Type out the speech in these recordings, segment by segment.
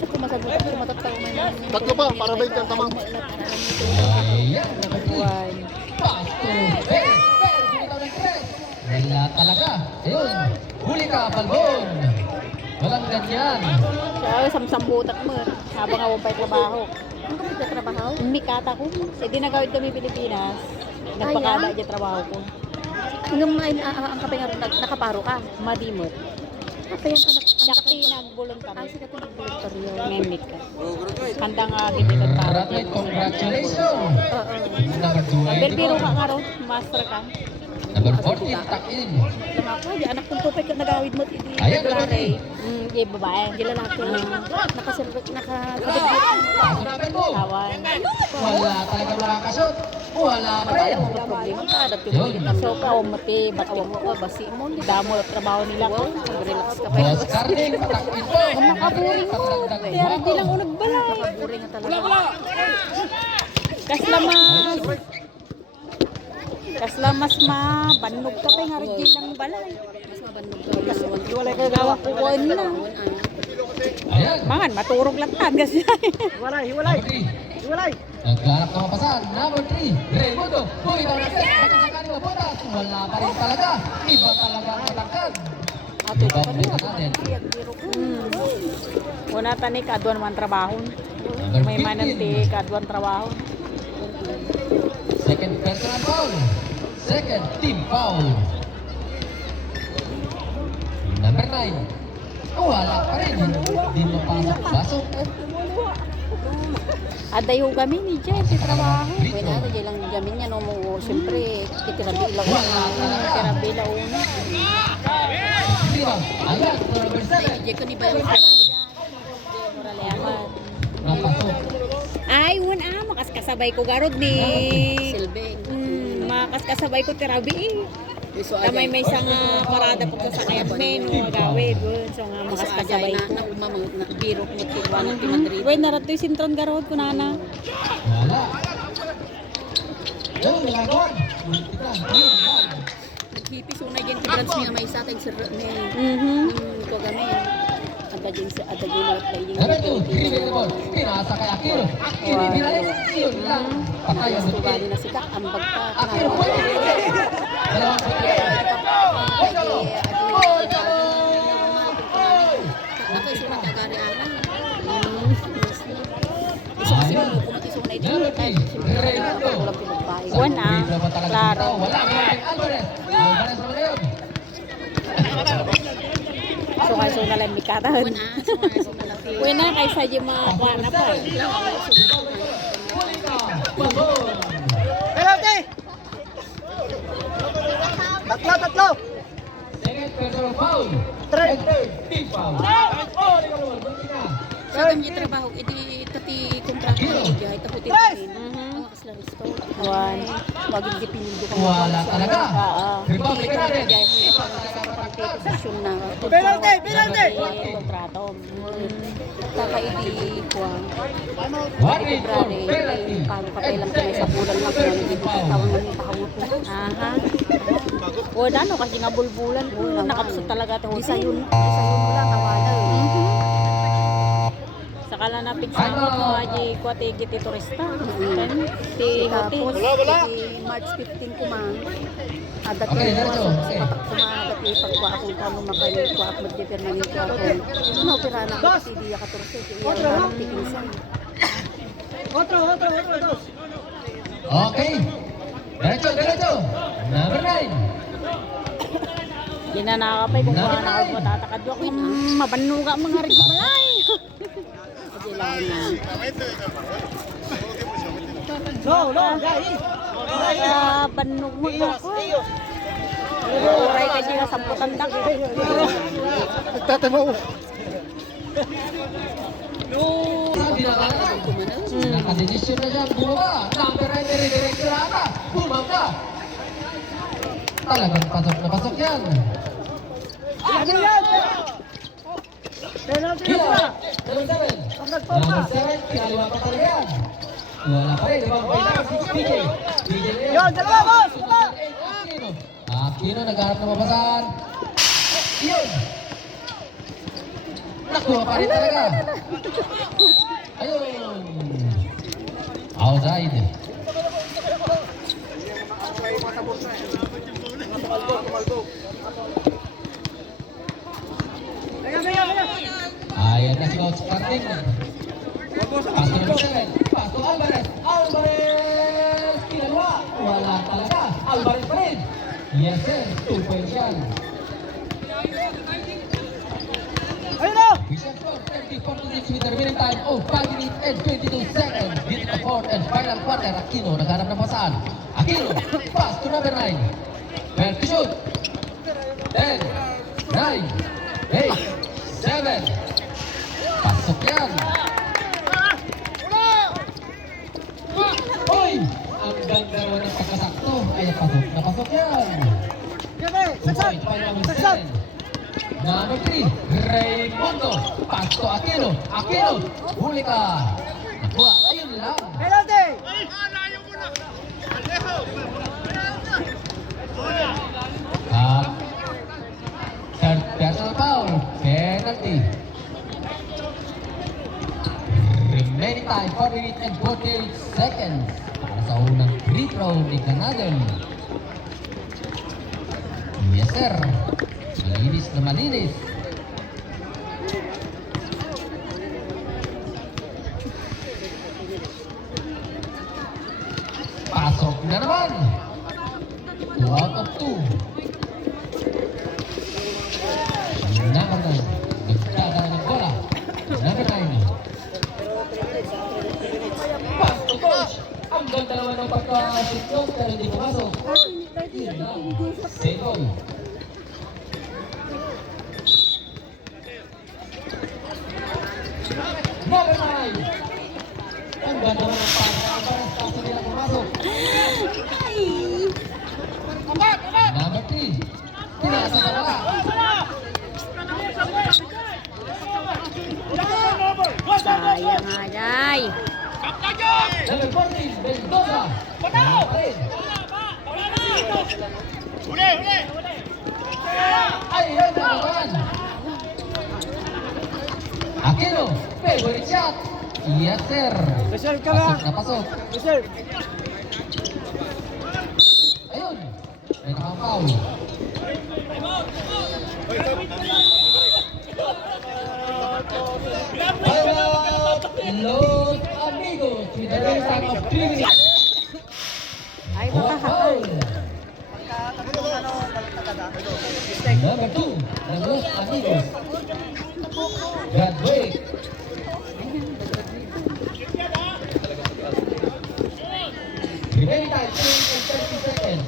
Sa kumasagot ako, matataw mo na. Tatlo pa, para ba yung tamang? Ayan. Wala talaga. Ayun. Huli ka, Balbon. Walang ganyan. Kaya samsambutak mo. Habang ako pa'y trabaho. Ano ka nagtatrabaho? Mikata ko. Sa dinagawid kami Pilipinas. Nagpakala dyan trabaho ko. Nung ang kapay nga rin, nakaparo ka. Madimot. Kapay ang kanak... Sakti nag-voluntary. Ay, sikat yung voluntaryo. Memik ka. Handa nga gitigan para. Ratay, congratulations. Oo. Number 2. Berbiro ka nga ron. Master ka. Number 14, Takin. Lama ko, di anak kong tupay ka nagawid mo. Ayan, Lalaki. Di babae. Di lalaki. Nakasabit. Pasok na mo. Tawan. Wala talaga makakasot. Wala pa rin. Ano problema ka? Dati Yun. mo so ka o mati batik mo ka basi mo di damo ang trabaho nila ko. Relax ka pa. Boss Carling, Takin po. Makaburing mo. Pero di lang unag balay. Nakaburing nga talaga. Kaslamas ma banog ka pa nga rin lang balay. Mas mabannog ka. Wala ka gawa ko kuan na. Ayan. Mangan maturog lang tan kasi. Number 3. Naggarap na mapasan. Number 3. Raimundo. Uy, nakasakani mo po. Wala pa rin talaga. Iba talaga ang matangkad. Ato Iba ka pa pa rin niya. natin. Una tani kadwan man trabaho. Number May mananti 15. kadwan trabaho. Second personal foul. Second team foul. Number 9. Wala pa rin. Hindi mapasok. Basok. Aday ho kami ni Jay sa trabaho. Wala na, di lang gamin niya. No, siyempre, kitirabilaw na. Kirabila una. Diba? Ayan. Number 7. Di ko ni Bayo. Moraleaman. Napasok. Ay, una makaskasabay ko garod ni. Silbeng. Makaskasabay ko tirabi. Kamay may isang parada po sa sakayan menu agawid. So nga makaskasabay ko. na umamang na biro ko nagtiwa ng Madrid. Wait, naratoy sintron garod ko nana. Wala. Yun, nilagod. Naghipis una dyan kibrans niya may isa tayong sir ni ko gami. Adagin sa adagin na playing. Number 2. Criminal. Pinasa kay Akiro. Akiro binalik. Yun lang. Patay ang Gusto huli. na sika ambag pa. Akiro po. Dalawang huli. Nakay sila tagari ana. Isa kasi mo kumatis una ito. Number 3. Raimundo. Wala pinagpay. Juan ah. Klaro. Wala. Alvarez. Alvarez mo na yun. So kayo so nalang mikatahan. Wana so malaki. Uy na kaysa yung mga kana pa. Penalty! Tatlo! Second personal foul. Third. Team foul. Sa kanya trabaho iti tati kontrata ni Jay taputin din. Ang kasla resto. One. Wagin dipinildo ka. Wala talaga. Oo. Republic natin. Jay sa posisyon na. Penalty! Kontrato. Kakaidi ko. 1-8 for penalty. Paano kapelang kami sa bulan lang kung ano dito tawang ng tahawot ko. Aha. O ano kasi nga bulbulan. Nakapsot talaga ito. Isa yun mo lang awala. Sakala na pigsama ko aji kuatigi ti turista. Ti hotel. Wala. March 15 ko man. Adat ko Okay, diretso. Okay. kumagat ni pagkuha akong kamo makalit ko at magdeterminin ko ako. Ano pira na ko si Dia 14 ki iya na tikinsan. Otro. Okay. Diretso. Number 9. Di na nakakapay kung mga nakapatatakad ako. Mabanuga mga rin balay. Kasi lang na. No. Banug mo ako. Uray ka siya sa putandak. Nagtatamaw. Nakadedisyon na siya. Bumaba. Number 9 na rin. Direktor ata. Bumaba. Talagang pasok yan. Penalty Kila. Number 7. Number 7. Kinaliwa pa talaga yan. Wala pa rin. Ibang pinaka si DJ. DJ na yun. Yun, dalawa, boss! Aquino nagharap na mabasahan. Yun. Nakuha pa rin talaga. Ayun. Outside. Ayan na si Coach Martin. Pasto number 7. Pasto Alvarez. Alvarez! Kinalwa. Wala talaga. Alvarez pa rin. Yes sir. 2 points yan. Ayun na! We shall score 30-46 with the remaining time of 5 minutes and 22 seconds. Dito the fourth and final quarter. Aquino naghanap ng pasaan. Aquino. Pass to number 9. Well to shoot. 10, 9, 8, 7. Pasok yan. Hoy! Ang ganda naman ng pagkasakto. Ay, pasok na pasok yan. Sige, 2 point, final number 7. Number 3, Raymundo. Pass to Aquino. Aquino, huli ka. Nakuha, ayun lang. Penalty! Third personal foul, penalty. Remaining time, 4 minutes and 48 seconds. Para sa unang free throw ni Canadel. Yes sir. Malinis na malinis. Pasok na naman. 2 out of 2. Number 9. Nagdadala ng bola. Number 9. Pass to coach. Ang ganda naman ng pagka-shoot pero hindi pumasok. Yun lang. Save goal. Number 9. Ang ganda naman ng pagka-Alvarez kaso nila pumasok. Number 3. Pinasa na wala. Sayang ajay. Number 14, Mendoza. Ay, ayun na naman. Aquino, favorite shot. Yes, sir. Reserve ka Pasok na! na pasok. Reserve! Ayun. May nakapaul. Los Amigos with the remaining time of 3 minutes. Ay, Foul. makahakal. Number 2, ng Los Amigos. Graduate. Remaining time, 2 minutes and 30 seconds.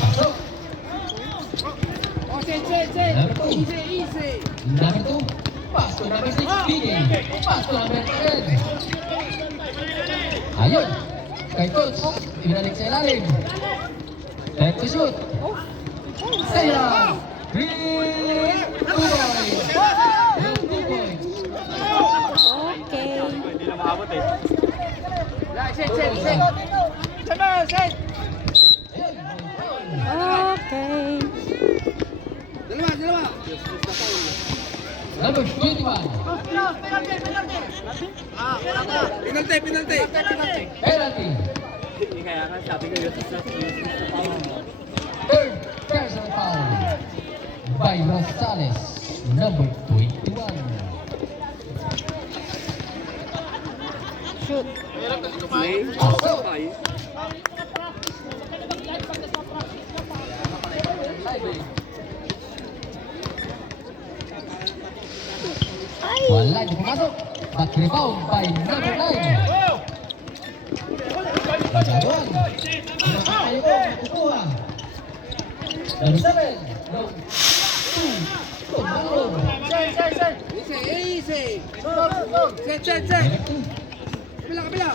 Pasok. Number 2. Number 2. Pass to number 6, Biggie. Pass to number 10. Ayun. Kay coach. Ibinalik sa ilalim. Time to shoot. Sayang. 2 points. 2 points. Okay. Okay. Number 21. Penalty. Third personal foul by Rosales, number 21. Shoot. Pasok. Wala, hindi pumasok. Back rebound by number 9. Nagawang. Nakakayo ko, nakukuha. Number 7. No. 2. Tumalo. Number 2.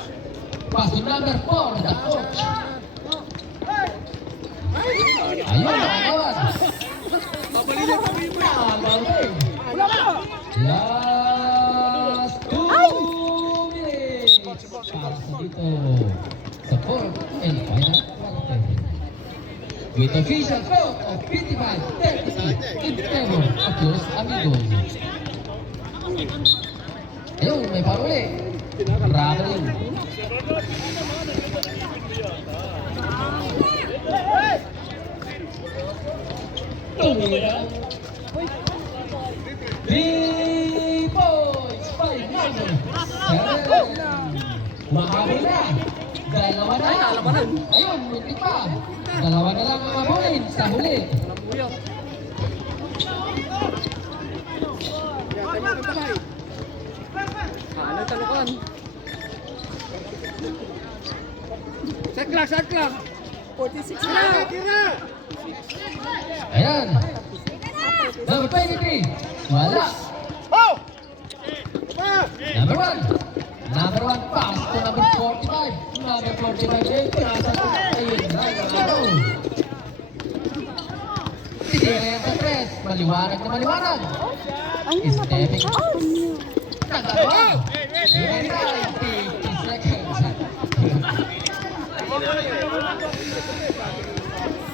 Pass to number 4, the coach. Ayun, nakagawan. Nakagawan. Last 2 minutes. Para sa dito. Sa fourth and final quarter. with official score of 55-38 in favor of Los Amigos. Ayun, may paruli. Traveling. Tumira. 3 points by number 7. Mahabol na. Dalawa na lang. Ayun, muntik pa. Dalawa na lang ang mabulin sa huli. Set lang. 46 na. Ayan. Number 23. Wala. Number 1. Number 1 pass to number 45. Number 45 ay pinasa ko. Ayun na. Sisira sa press. Maliwanag na maliwanag. Stepping. Nagawa. 50 seconds.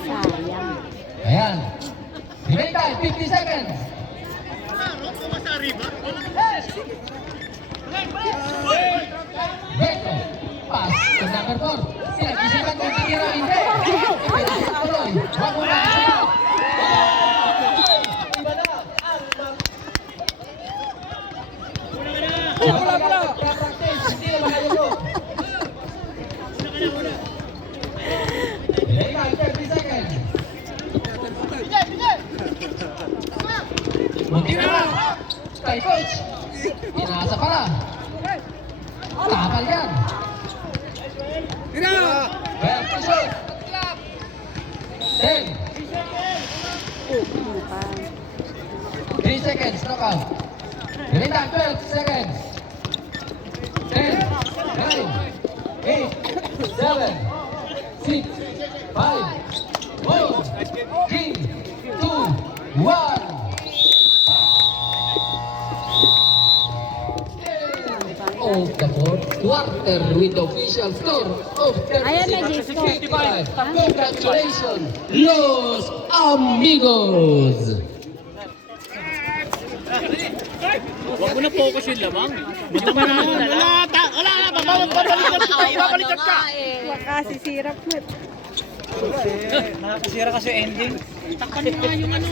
Sayang. Ayan. Remaining time, 50 seconds. Beto. Pass to number 4. Pinag-isipan kung titira o hindi. Tuloy. Wag mo na isa. Wala. Hindi na makayalo. Remaining time, 30 seconds. Munti na lang. Kay coach. Inaasa pa lang. Tapal yan. Well, push-up. 10. Ano pa? 3 seconds, knockout. Remaining time, 12 seconds. 10, 9, 8, 7, 6, 5, 4, 3, 2, 1. Of the fourth quarter with the official score of Ayan na, 36 Gisco. 55. Congratulations, Los Amigos! Huwag mo na focus yung lamang. Wala, babalikan ka. Makasisirap mo. Nakakasira kasi ending. Takpan mo nga yung ano.